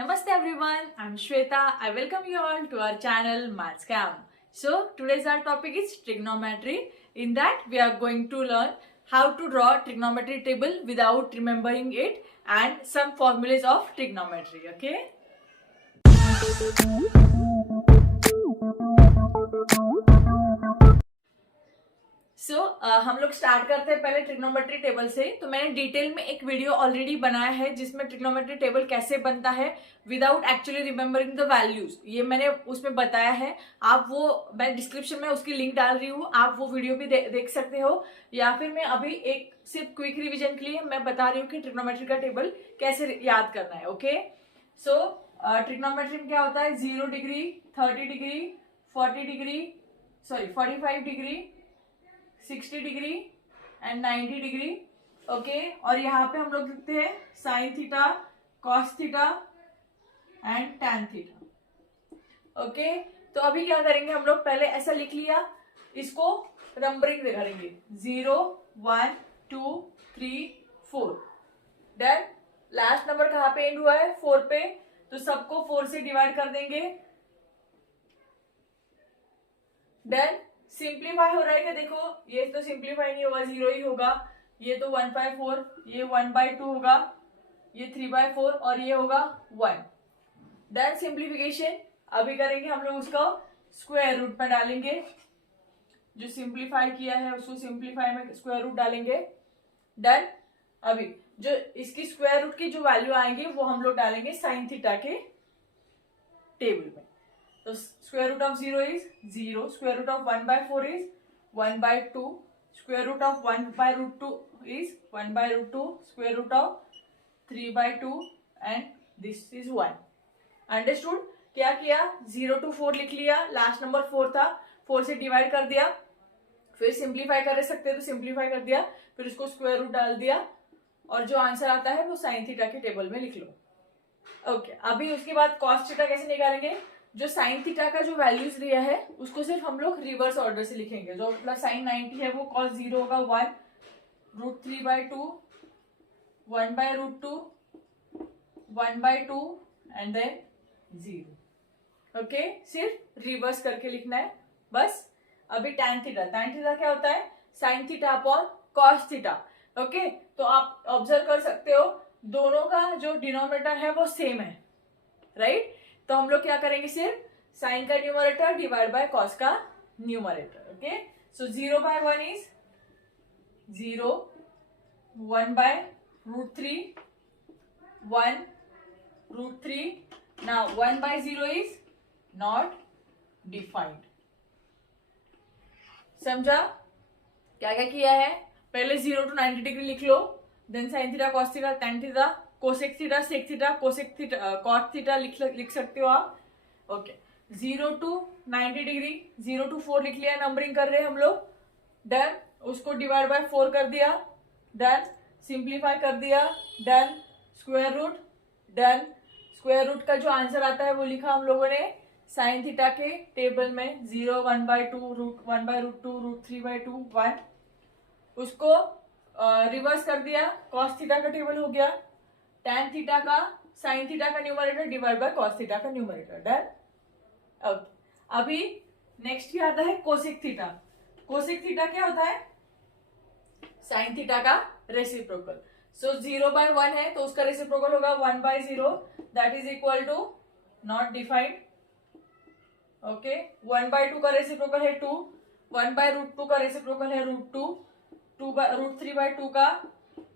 Namaste everyone, I'm Shweta. I welcome you all to our channel Maths Camp. So today's our topic is trigonometry. In that we are going to learn how to draw trigonometry table without remembering it and some formulas of trigonometry. Okay. हम लोग start करते हैं पहले trigonometry table से। तो मैंने detail में एक वीडियो ऑलरेडी बनाया है जिसमें ट्रिग्नोमेट्री टेबल कैसे बनता है without actually remembering the values, ये मैंने उसमें बताया है। आप वो, मैं डिस्क्रिप्शन में उसकी लिंक डाल रही हूँ, आप वो वीडियो भी देख सकते हो। या फिर मैं अभी एक सिर्फ क्विक रिविजन के लिए मैं बता रही हूँ कि ट्रिग्नोमेट्री का टेबल कैसे याद करना है। ओके, सो ट्रिग्नोमेट्री में क्या होता है, 0 degree, 30 degree, 40 degree, sorry 45 degree, 60 degree and 90 degree. Okay, और यहाँ पे हम लोग लिखते हैं sign theta, cos theta and tan theta. Okay, तो अभी क्या करेंगे हम लोग, पहले ऐसा लिख लिया, इसको नंबरिंग करेंगे 0 1 2 3 4। देन लास्ट नंबर कहाँ पे एंड हुआ है, 4 पे, तो सबको 4 से डिवाइड कर देंगे। देन सिंप्लीफाई हो रहा है क्या, देखो ये तो सिंप्लीफाई नहीं होगा, 0 ही होगा। ये तो 1/4, ये 1/2 होगा, ये 3/4 और ये होगा 1। देन सिंप्लीफिकेशन अभी करेंगे हम लोग, उसका स्क्वायर रूट में डालेंगे। जो सिंप्लीफाई किया है उसको सिंप्लीफाई में स्क्वायर रूट डालेंगे। देन अभी जो इसकी स्क्वायर रूट की जो वैल्यू आएंगे वो हम लोग डालेंगे साइन थीटा के टेबल में। तो square root of 0 is 0, square root of 1/4 is 1/2, square root of 1/√2 is 1/√2, square root of 3/2 and this is 1। Understood? क्या किया, 0 to 4 लिख लिया, लास्ट नंबर 4 था, 4 से डिवाइड कर दिया, फिर सिंप्लीफाई कर सकते तो सिंप्लीफाई कर दिया, फिर उसको स्क्वायर रूट डाल दिया और जो आंसर आता है वो साइन थीटा के टेबल में लिख लो। ओके, अभी उसके बाद कॉस थीटा कैसे निकालेंगे, जो साइन थीटा का जो वैल्यूज दिया है उसको सिर्फ हम लोग रिवर्स ऑर्डर से लिखेंगे। जो अपना साइन 90 है वो कॉस 0 होगा 1, √3/2, 1/√2, 1/2 एंड देन 0। ओके, सिर्फ रिवर्स करके लिखना है बस। अभी टैन थीटा, टैन थीटा क्या होता है, sine theta upon cos theta. Okay, तो आप ऑब्जर्व कर सकते हो दोनों का जो डिनोमिनेटर है वो सेम है, राइट? तो हम लोग क्या करेंगे, सिर्फ साइन का न्यूमरेटर डिवाइड बाय कॉस का numerator. Okay, so 0/1 is 0, 1/√3, 1√3। Now 1/0 is not defined. समझा क्या क्या किया है? पहले 0 to 90 डिग्री लिख लो, then sine theta, cos theta, tan theta, cosec theta, sec theta, cosec theta, cot theta लिख सकते हो आप। ओके, 0 to 90 डिग्री, 0 to 4 लिख लिया, नंबरिंग कर रहे हैं हम लोग। डन, उसको डिवाइड बाय 4 कर दिया, डन, सिंप्लीफाई कर दिया, done, square root, done. Square root का जो आंसर आता है वो लिखा हम लोगों ने साइन थीटा के टेबल में, 0, 1/2, √1/√2, √3/2, 1। उसको रिवर्स कर दिया, कॉस थीटा का टेबल हो गया, टैन थीटा का साइन थीटा का numerator divide by cos theta का न्यूमरेटर। डन। ओके, अभी नेक्स्ट क्या आता है, कोसेक थीटा। कोसेक थीटा क्या होता है, साइन थीटा का रेसिप्रोकल। सो 0/1 है तो उसका रेसिप्रोकल होगा 1/0, that is equal to not defined. Okay, 1/2 का रेसिप्रोकल है 2, 1/√2 का रेसिप्रोकल है √2, √3/2 का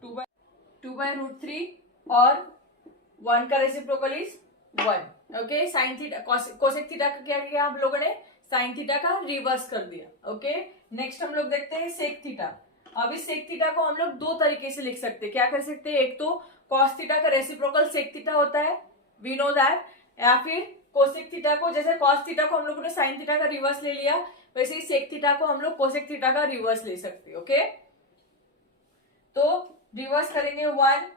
2/√3 और 1 का reciprocal is 1। Okay, sine theta, cosec theta का क्या किया हम लोगों ने, साइन थीटा का रिवर्स कर दिया। ओके, नेक्स्ट हम लोग देखते हैं सेक थीटा। अभी सेक थीटा को हम लोग दो तरीके से लिख सकते हैं। क्या कर सकते हैं, एक तो कॉस थीटा का रेसिप्रोकल सेक थीटा होता है, वी नो दैट, या फिर कोसेक थीटा को, जैसे कॉस थीटा को हम लोगों ने साइन थीटा का रिवर्स ले लिया, वैसे ही सेक थीटा को हम लोग कोसेक थीटा का रिवर्स ले सकते हैं। ओके, तो रिवर्स करेंगे 1,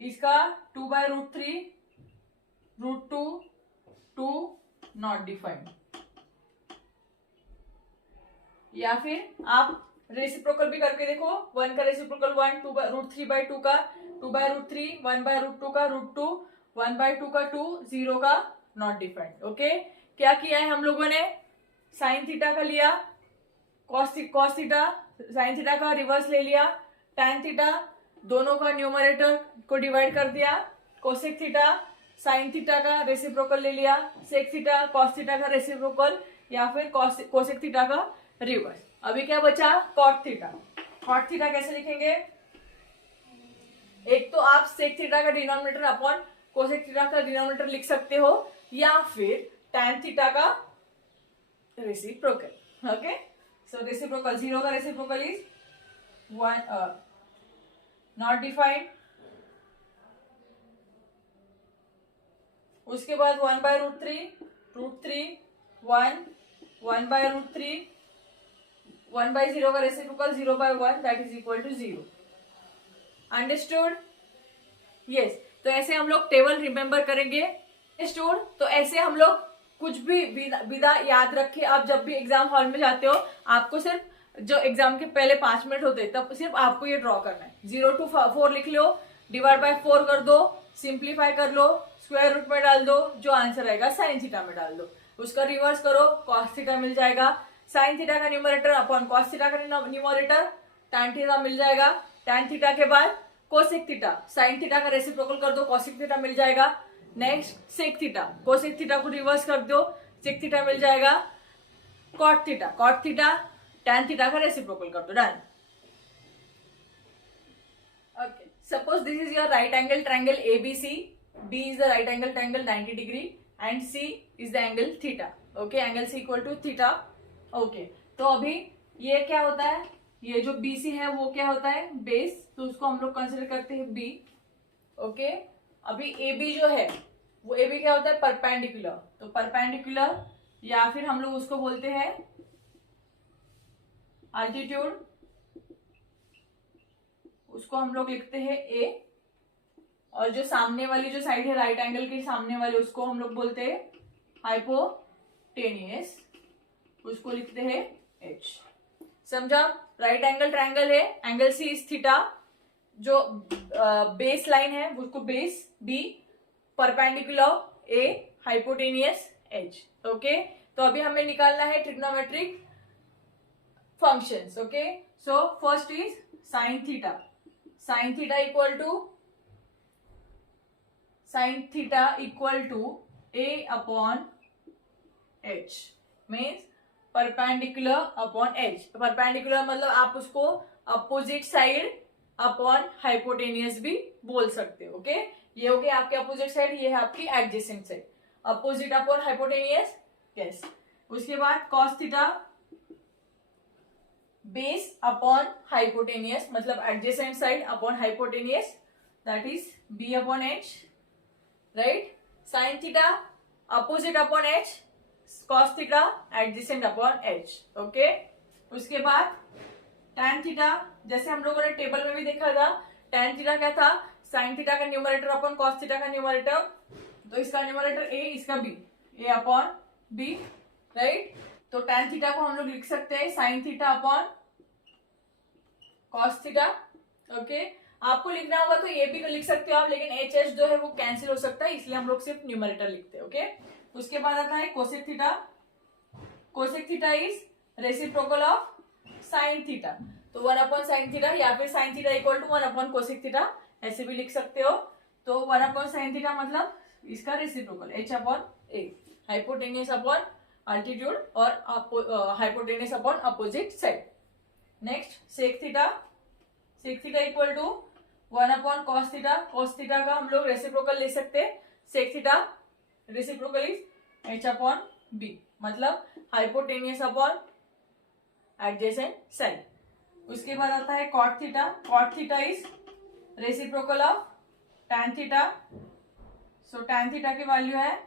इसका 2/√3, √2, 2 नॉट डिफाइंड। या फिर आप रेसिप्रोकल भी करके देखो, 1 का रेसिप्रोकल 1, √3/2 का 2/√3, 1/√2 का √2, 1/2 का 2, 0 का नॉट डिफाइंड। ओके, क्या किया है हम लोगों ने, साइन थीटा का लिया, कॉस थीटा, साइन थीटा का रिवर्स ले लिया, टैन थीटा, दोनों का न्यूमरेटर को डिवाइड कर दिया, कोसेक थीटा साइन थीटा का रेसिप्रोकल ले लिया, सेक थीटा कॉस थीटा का रेसिप्रोकल, या फिर कोसेक थीटा का रिवर्स। अभी क्या बचा, कॉट थीटा। कॉट थीटा कैसे लिखेंगे, एक तो आप सेक थीटा का डिनोमिनेटर अपॉन कोसेक थीटा का डिनोमिनेटर लिख सकते हो, या फिर टैन थीटा का रेसिप्रोकल। ओके, सो रेसिप्रोकल, 0 का रेसिप्रोकल इज 1 नॉट डिफाइंड। उसके बाद 1/√3, √3, 1/√3, 1/0 का reciprocal 0/1, that is equal to 0। Understood? Yes. तो ऐसे हम लोग टेबल रिमेंबर करेंगे। अंडरस्टूड? तो ऐसे हम लोग कुछ भी विधा याद रखे। आप जब भी एग्जाम हॉल में जाते हो, आपको सिर्फ जो एग्जाम के पहले 5 मिनट होते हैं तब सिर्फ आपको ये ड्रॉ करना है। 0 to 4 लिख लो, डिवाइड बाय 4 कर दो, सिंप्लीफाई कर लो, स्क्वायर रूट में डाल दो, जो आंसर आएगा साइन थीटा में डाल दो, उसका रिवर्स करो, कॉस थीटा मिल जाएगा। साइन थीटा का न्यूमरेटर अपॉन कॉस थीटा का न्यूमरेटर, टैन थीटा मिल जाएगा। टैन थीटा के बाद कोसेक थीटा, साइन थीटा का रेसिप्रोकल कर दो, कोसेक थीटा मिल जाएगा। Next sec theta, cosec theta को रिवर्स कर दो, सेक थीटा मिल जाएगा। कॉट थीटा टैन थीटा का रेसिप्रोकल कर दो, done. Okay, suppose this is your right angle triangle ABC. B is the right angle triangle 90 degree and C is the angle theta. Okay, angle C equal to theta. Okay, तो अभी ये क्या होता है, ये जो BC है वो क्या होता है, बेस, तो उसको हम लोग कंसिडर करते हैं B. ओके, अभी AB जो है वो AB क्या होता है, परपेंडिकुलर, तो परपेंडिकुलर या फिर हम लोग उसको बोलते हैं अल्टीट्यूड, उसको हम लोग लिखते हैं A, और जो सामने वाली जो साइड है राइट एंगल के सामने वाले उसको हम लोग बोलते हैं हाइपोटेनियस, उसको लिखते हैं H। समझा? राइट एंगल ट्रायंगल है, एंगल C इज थीटा, जो बेस लाइन है उसको base B, perpendicular A, hypotenuse H। Okay, तो अभी हमें निकालना है trigonometric functions. Okay, so first is sine theta. Sine theta equal to A upon H, means perpendicular upon H। Perpendicular मतलब आप उसको अपोजिट साइड अपॉन हाइपोटेनियस भी बोल सकते हो। ओके, ये हो गया आपके अपोजिट साइड, ये है आपकी adjacent side, opposite upon hypotenuse. Yes, उसके बाद cos theta base upon hypotenuse, मतलब adjacent side upon hypotenuse, that is B upon H, right. Sine theta opposite upon H, cos theta adjacent upon H। Okay, उसके बाद tan theta, जैसे हम लोगों ने table में भी देखा था, टैन थीटा क्या था, साइन थीटा का न्यूमरेटर अपॉन कॉस थीटा का न्यूमरेटर, तो इसका न्यूमरेटर A, इसका B, A upon B, right. तो टैन थीटा को हम लोग लिख सकते हैं sign theta upon cos theta. Okay, आपको लिखना होगा तो ये भी लिख सकते हो आप, लेकिन HH जो है वो कैंसिल हो सकता है, इसलिए हम लोग सिर्फ न्यूमरेटर लिखते हैं। ओके, उसके बाद आता है cosec theta. Cosec theta is reciprocal of sine theta, तो 1 अपॉन साइन थीटा, या फिर sine theta equal to 1 upon cosec theta, ऐसे भी लिख सकते हो। तो 1 अपॉन साइन थीटा मतलब इसका reciprocal H upon A, hypotenuse upon altitude और hypotenuse upon opposite side. Next sec theta, sec theta equal to 1 upon cos theta, cos theta का हम लोग रेसिप्रोकल ले सकते हैं, sec theta reciprocal is H upon B, मतलब hypotenuse upon adjacent side. उसके बाद आता है cot theta. Cot theta is reciprocal of tan theta, so tan theta की वैल्यू है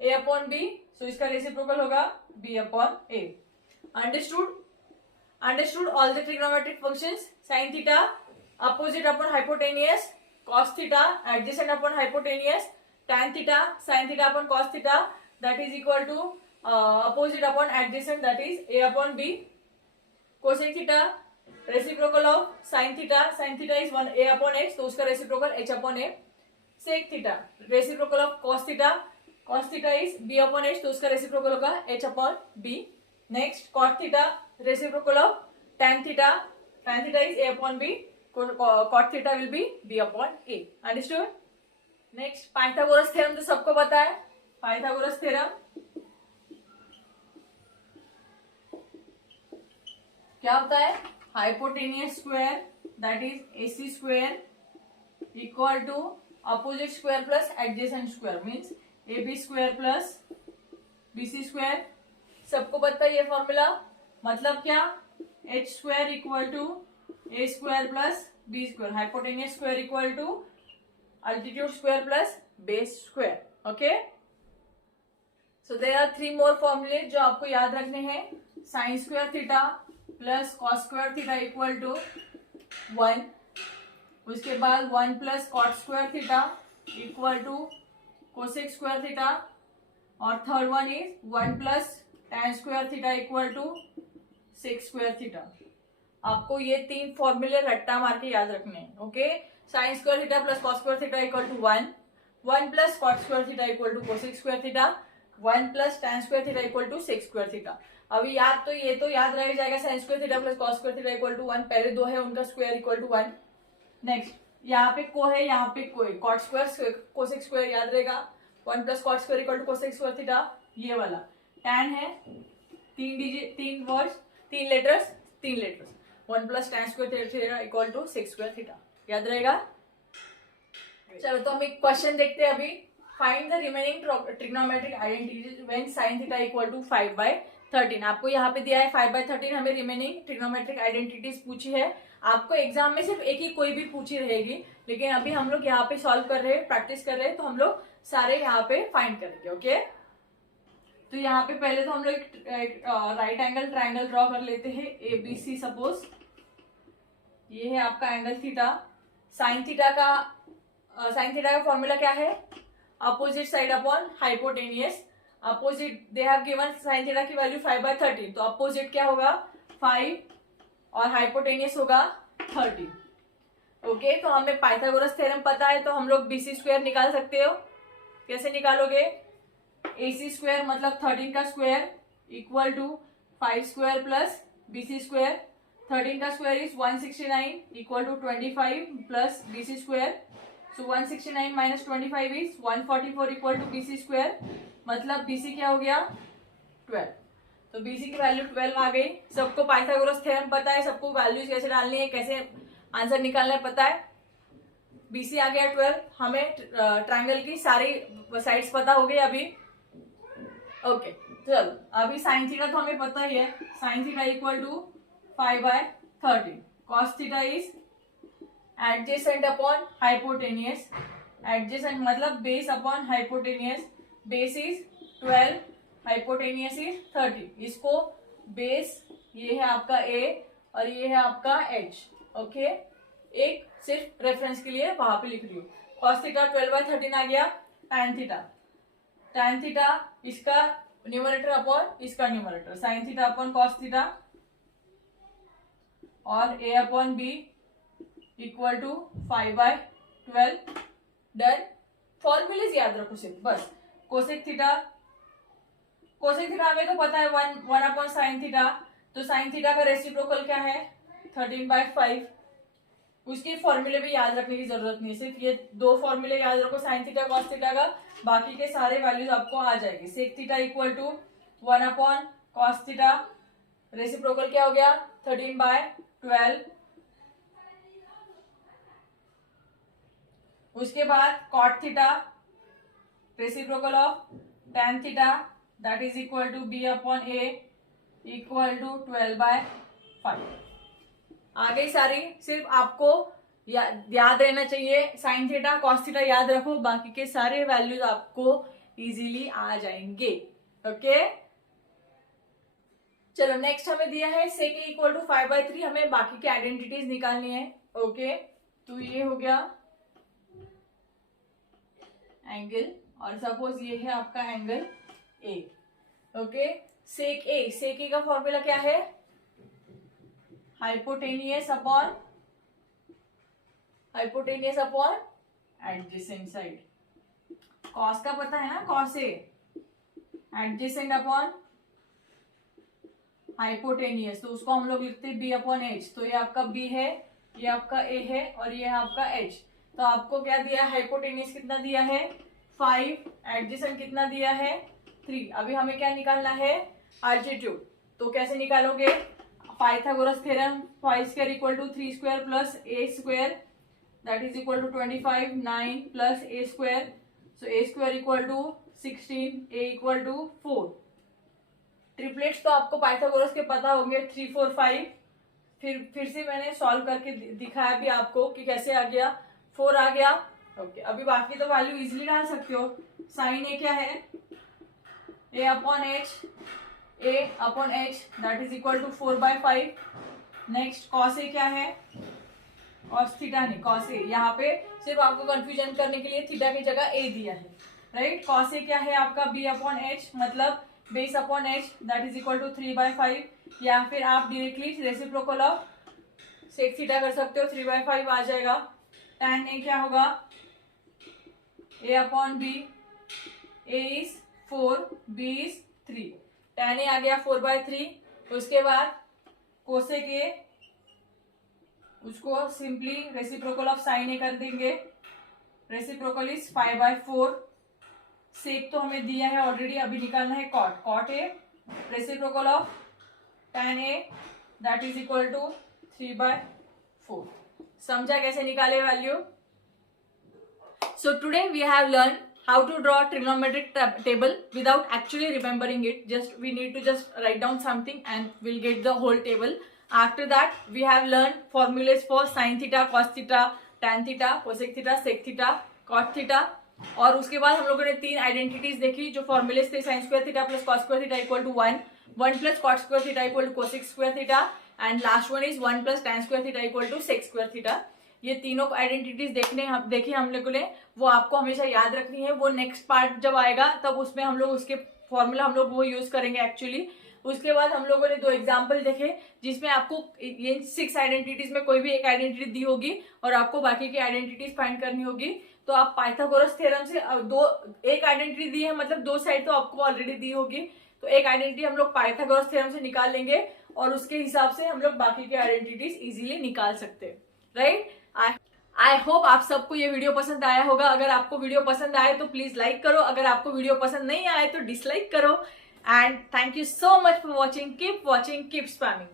A अपॉन B, सो इसका रेसिप्रोकल होगा B upon A। Understood? Understood all the trigonometric functions. Sin theta opposite upon hypotenuse, cos theta adjacent upon hypotenuse, tan theta sin theta upon cos theta, that is equal to opposite upon adjacent, that is A upon B. Cosec theta reciprocal of sin theta is 1 A upon H, तो उसका reciprocal H upon A. Sec theta reciprocal of cos theta, cos theta is B upon H, तो उसका reciprocal होगा H upon B. Next cot theta reciprocal of tan theta, tan theta is A upon B, cot theta will be B upon A. Understood. Next Pythagoras theorem तो सबको पता है. Pythagoras theorem क्या होता है? Hypotenuse square that is AC square equal to opposite square plus adjacent square means A B square plus B C square. सबको पता है ये फॉर्मूला. मतलब क्या? H square equal to A square plus B square, hypotenuse square equal to altitude square plus base square. Okay, so there are 3 more फॉर्मूले जो आपको याद रखने हैं. Sine square theta plus cos square theta equal to 1. उसके बाद 1 plus cot square theta equal to cosec square theta. और third one is 1 plus tan square theta equal to sec square theta. आपको ये 3 फॉर्मूले रट्टा मार के याद रखने हैं. Okay, sine square theta plus cos square theta equal to 1, 1 plus cot square theta equal to cosec square theta, 1 plus tan square theta equal to sec square theta. अभी याद तो ये तो याद रह जाएगा. Sine square theta plus cos square theta equal to 1, पहले 2 है उनका स्क्वायर इक्वल टू 1. नेक्स्ट यहाँ पे को है, यहाँ पे को है, कॉट स्क्वायर कोसेक स्क्वायर याद रहेगा. 1 plus cot square equal to cosec square theta. ये वाला tan है, 3 digit 3 words 3 letters 1 plus tan square theta equal to sec square theta. याद रहेगा. चलो तो हम एक क्वेश्चन देखते हैं अभी. Find the remaining trigonometric identities when sin theta equal to 5/13. आपको यहाँ पे दिया है 5/13. हमें रिमेनिंग ट्रिग्नोमेट्रिक आइडेंटिटीज पूछी है. आपको एग्जाम में सिर्फ एक ही कोई भी पूछी रहेगी, लेकिन अभी हम लोग यहाँ पे सॉल्व कर रहे हैं, प्रैक्टिस कर रहे हैं, तो हम लोग सारे यहाँ पे फाइंड करेंगे. ओके, तो यहाँ पे पहले तो हम लोग एक राइट एंगल ट्राइंगल ड्रॉ कर लेते हैं. ए बी सी सपोज ये है आपका एंगल थीटा. साइन थीटा का फॉर्मूला क्या है? Opposite side upon hypotenuse. Opposite they have given sine theta की वैल्यू 5/13, तो अपोजिट क्या होगा? 5 और हाइपोटेनियस होगा 30. ओके, तो हमें पाइथागोरस थ्योरम पता है, तो हम लोग बीसी स्क्वायर निकाल सकते हो. कैसे निकालोगे? AC स्क्वायर मतलब 13 का square equal to 5 square plus BC square. 13 का square is 169 equal to 25 plus BC square. So 169 minus 25 is 144 equal to BC square. मतलब BC क्या हो गया? 12. तो BC की वैल्यू 12 आ गई. सबको पाइथागोरस थ्योरम पता है, सबको वैल्यूज कैसे डालनी है, कैसे आंसर निकालना है पता है. BC आ गया 12. हमें ट्रायंगल की सारी साइड्स पता हो गई अभी. ओके, चलो अभी साइन थीटा तो हमें पता ही है. Sine theta equal to 5/13. Cos theta is adjacent upon hypotenuse. Adjacent मतलब base upon hypotenuse. Base is 12, hypotenuse is 30. इसको बेस ये है आपका A और ये है आपका H. ओके, एक सिर्फ रेफरेंस के लिए वहां पे लिख रही हूँ. कॉस थीटा 12/13 आ गया. tan थीटा इसका न्यूमरेटर अपॉन इसका numerator. Sine theta upon cos theta और A upon B equal to 5/12. Done. Formulas याद रखो सिर्फ बस. कोसेक थीटा हमें तो पता है 1 अपॉन साइन थीटा. तो साइन थीटा का रेसिप्रोकल क्या है? 13/5. उसके फॉर्मूले भी याद रखने की जरूरत नहीं है. सिर्फ ये 2 फॉर्मूले याद रखो, साइन थीटा कॉस थीटा का. बाकी के सारे वैल्यूज आपको आ जाएगी. Sec theta equal to 1 upon cos theta. Reciprocal क्या हो गया? 13/12. उसके बाद cot theta reciprocal of tan theta that is equal to B upon A equal to 12/5. आ गई सारी. सिर्फ आपको याद रहना चाहिए साइन थीटा कॉस थीटा याद रखो, बाकी के सारे वैल्यूज आपको इजीली आ जाएंगे. ओके, चलो नेक्स्ट हमें दिया है सेक A इक्वल टू 5/3. हमें बाकी की आइडेंटिटीज निकालनी है. ओके, तो ये हो गया एंगल और सपोज ये है आपका एंगल A. ओके, सेक A का फॉर्मूला क्या है? Hypotenuse upon adjacent side, cos का पता है ना, cos A, adjacent upon hypotenuse, तो उसको हम लोग लिखते हैं बी अपॉन एच। तो ये आपका बी है, ये आपका ए है और ये आपका एच। तो आपको क्या दिया है, हाइपोटेनियस कितना दिया है 5, एडजेसेंट कितना दिया है 3। अभी हमें क्या निकालना है, आल्टीट्यूड। तो कैसे निकालोगे, Pythagoras theorem 5 square equal to 3 square plus A square that is equal to 25, 9 plus A square, so A square equal to 16, A equal to 4। Triplets तो आपको पाइथागोरस के पता होंगे 3, 4, 5। फिर से मैंने सॉल्व करके दिखाया भी आपको कि कैसे आ गया, 4 आ गया। ओके, अभी बाकी तो वैल्यू इजीली डाल सकते हो। साइन ए क्या है, A upon H, A upon H that is equal to 4/5। Next cos A क्या है, कॉस थीटा नहीं, कॉस ए। यहाँ पे सिर्फ आपको कंफ्यूजन करने के लिए थीटा की जगह ए दिया है, राइट। कॉस ए क्या है आपका बी अपॉन एच, मतलब base upon H that is equal to 3/5। या फिर आप directly reciprocal of sec theta कर सकते हो, 3/5 आ जाएगा। tan ए क्या होगा, a upon B, a is 4, b is 3, tan A आ गया 4/3। उसके बाद कोसेक ए, उसको simply reciprocal of sine A कर देंगे, रेसिप्रोकल इज 5/4। सेक तो हमें दिया है ऑलरेडी, अभी निकालना है cot, cot A reciprocal of tan A that is equal to 3/4। समझा कैसे निकाले value. So today we have learn how to draw trigonometric table without actually remembering it. Just we need to just write down something and we'll get the whole table. After that we have learned formulas for sin theta, cos theta, tan theta, cosec theta, sec theta, cot theta. और उसके बाद हम लोगों ने 3 identities देखी जो formulas थे, sin square theta plus cos square theta equal to 1, 1 plus cot square theta equal to cosec square theta, and last one is 1 plus tan square theta equal to sec square theta. ये तीनों identities देखी हम लोगों ने, वो आपको हमेशा याद रखनी है। वो नेक्स्ट पार्ट जब आएगा तब उसमें हम लोग उसके फॉर्मूला हम लोग वो यूज करेंगे एक्चुअली। उसके बाद हम लोगों ने 2 एग्जाम्पल देखे जिसमें आपको ये 6 आइडेंटिटीज में कोई भी एक आइडेंटिटी दी होगी और आपको बाकी की आइडेंटिटीज फाइंड करनी होगी। तो आप पाइथागोरस थ्योरम से एक आइडेंटिटी दी है, मतलब 2 साइड तो आपको ऑलरेडी दी होगी, तो एक आइडेंटिटी हम लोग पाइथागोरस थ्योरम से निकाल लेंगे और उसके हिसाब से हम लोग बाकी के आइडेंटिटीज इजीली निकाल सकते हैं, राइट। आई होप आप सबको ये वीडियो पसंद आया होगा। अगर आपको वीडियो पसंद आए तो प्लीज लाइक करो, अगर आपको वीडियो पसंद नहीं आए तो डिसलाइक करो। And thank you so much for watching, keep spamming.